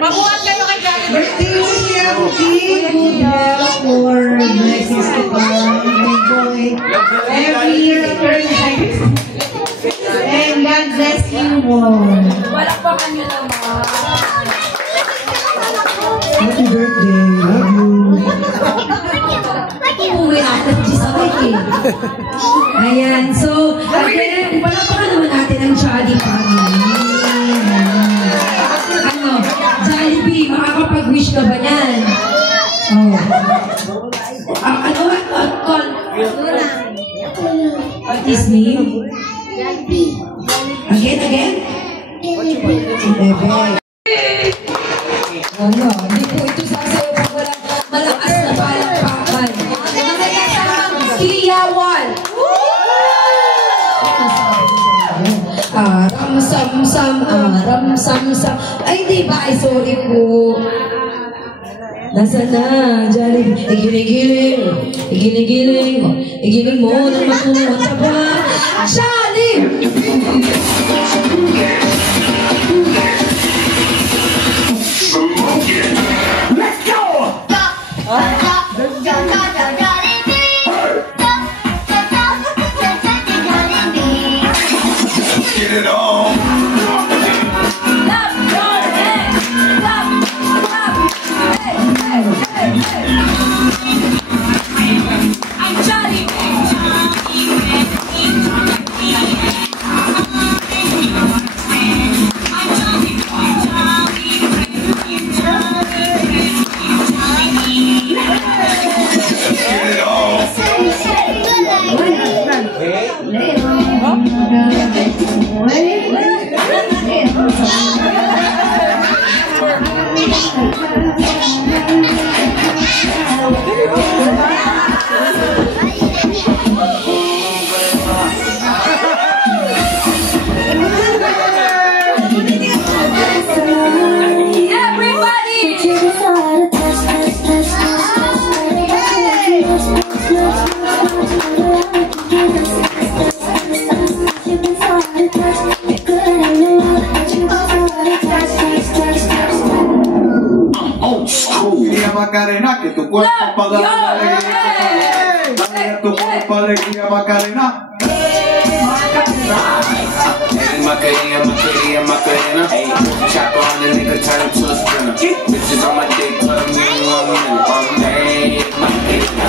Mabuhat kayo kay Jollibee. Birthday mo siya, good health for blessings to come. Enjoy every year of your life. And God bless you more. Walakpakan nyo naman. Happy birthday. Love you. Umuwi natin sabay eh. Ayan, so, again, palakpakan naman natin ang Jolly family. Ano, Jollibee, makakapag-wish ka ba yan? Oh. Ano? Call? What is name? Again? Ano, hindi po ito sasayo pag walang malakas na palakpakan. Kiliyawan! Aram-sam-sam. Ay, di ba? Ay, sorry po. Nasaan na, Jollibee? Igiling mo nang makumata ba? Jollibee! Let's go! Get it on! I'm Macarena, que tu cuerpo para dar tu cuerpo alegría, Macarena. Macarena. Hey, chop on the nigga, turn him to a sprinter. Bitches on my dick, put them in 1 minute. Hey, Macarena.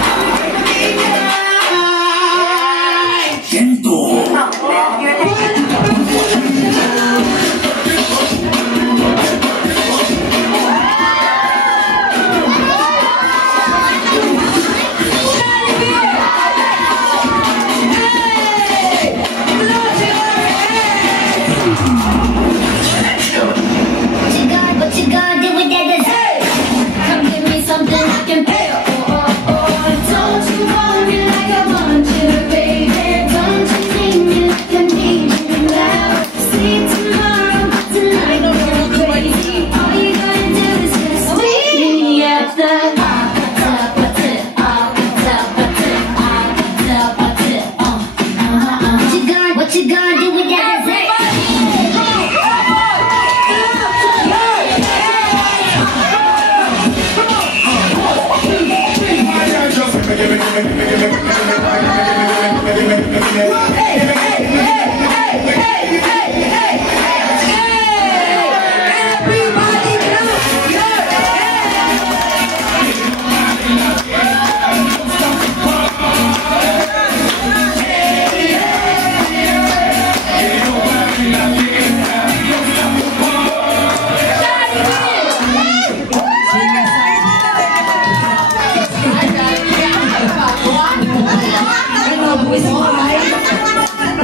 ay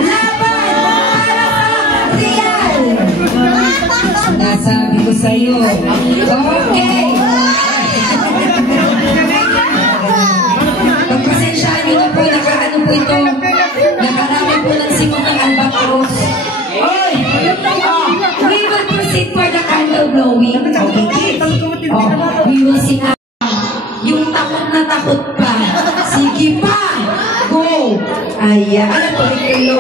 laban para sa real. Nasabi ko sa'yo. Okay. Pagpasensyaan nyo na po, nakaano po ito. Nakarami po ng simong ng Albacros. Oy! We will proceed for the candle blowing. Okay, kids. We will sing out. Yung takot na takot pa. Sige pa. Go. Ayan. Alam ko rin kayo.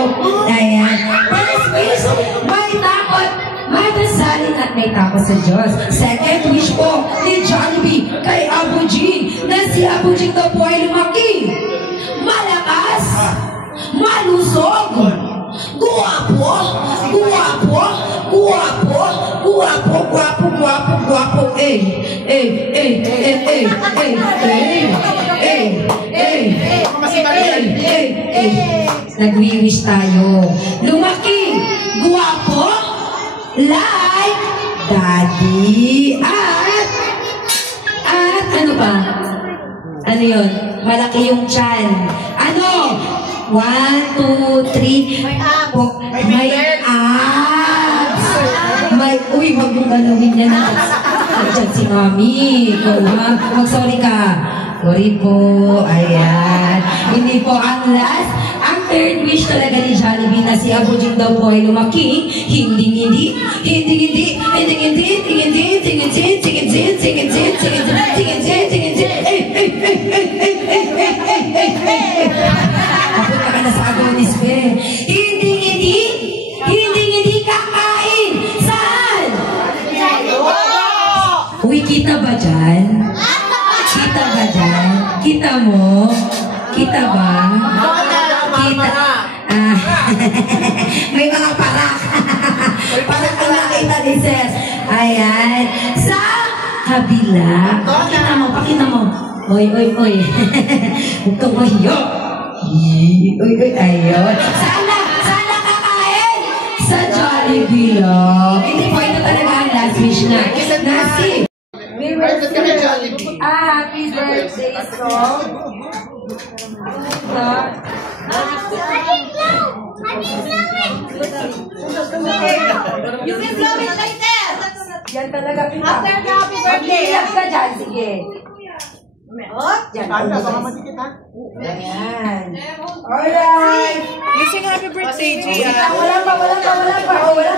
Ayan. First wish, may takot. May dasalin at may takot sa Diyos. Second wish po ni Jollibee kay Abu Jean na si Abu Jean daw po ay lumaki. Malakas. Malusog. Guwapo. Guwapo. Guwapo. Guwapo. Guwapo. Guwapo. Guwapo. Nagwi-wish tayo. Lumaki. Guwapo. Like Daddy. At ano ba? Ano yun? Malaki yung chan. Ano? 1, 2, 3. May abs. May abs. Uy, wag mong galawin yan. Diyan si Mami. Mag-sorry ka. Sorry po. Ayan. Hindi po ang last. Ang third wish talaga ni Jollibee na si Abu Jean daw po ay lumaki. Hindi. Papunta ka na sa agonis, be. Hindi kakain. Saan? Uy, kita ba dyan? Kita ba dyan? Kita mo? Kita ba? Kita. May mga parak. Parak ang nakita ni Ses. Ayan. Sa kabila. Pakita mo. Oy. Huwag kang mahiyo. Oy. Ayun. Saan kakain? Sa Jollibee lang. Hindi po, ito talaga ang last wish na. Nasi. Happy birthday song. You can blow it like that. Yan talaga kita. After the happy birthday. Iyak ka dyan, sige. Yan. Ayan. Alright. You sing happy birthday, Gia. Wala pa.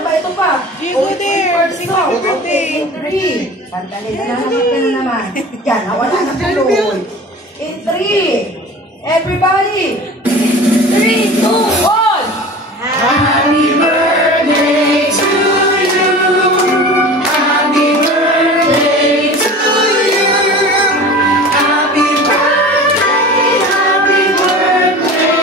Ito pa. Gia, go there. Sing happy birthday. 3. Sandali, nanahanap ka na naman. Yan, wala na tuloy. In 3. Everybody. 3, 2, 1. Happy birthday to you. Happy birthday to you. Happy birthday. Happy birthday.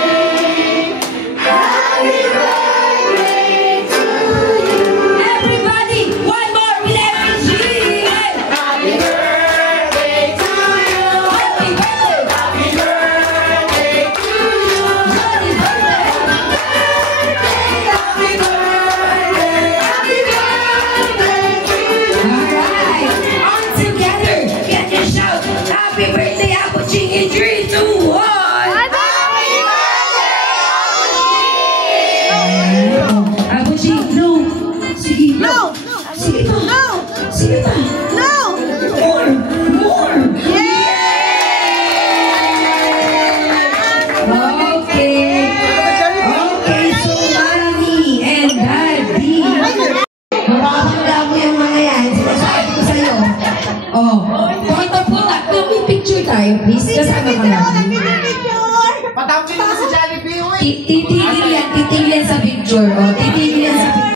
Happy birthday to you. Everybody, one more with energy. Happy birthday to you. Happy birthday. Happy birthday to you. Happy birthday. Happy birthday. Happy birthday to you. Alright, all together, get your shout. Happy birthday, Abu Jean, in 3, 2, 1. Abu Jean, no. Sige, no. Sige pa. No. Sige pa. No. More. Okay, so Mami and Daddy. Mapapagla mo yung mga yan. Sinasabi ko sa'yo. Punta. May picture tayo, please. Kasama ka namin. Patawagin mo si Jollibee, uy! Titigil yan sa picture. Titigil yan sa picture.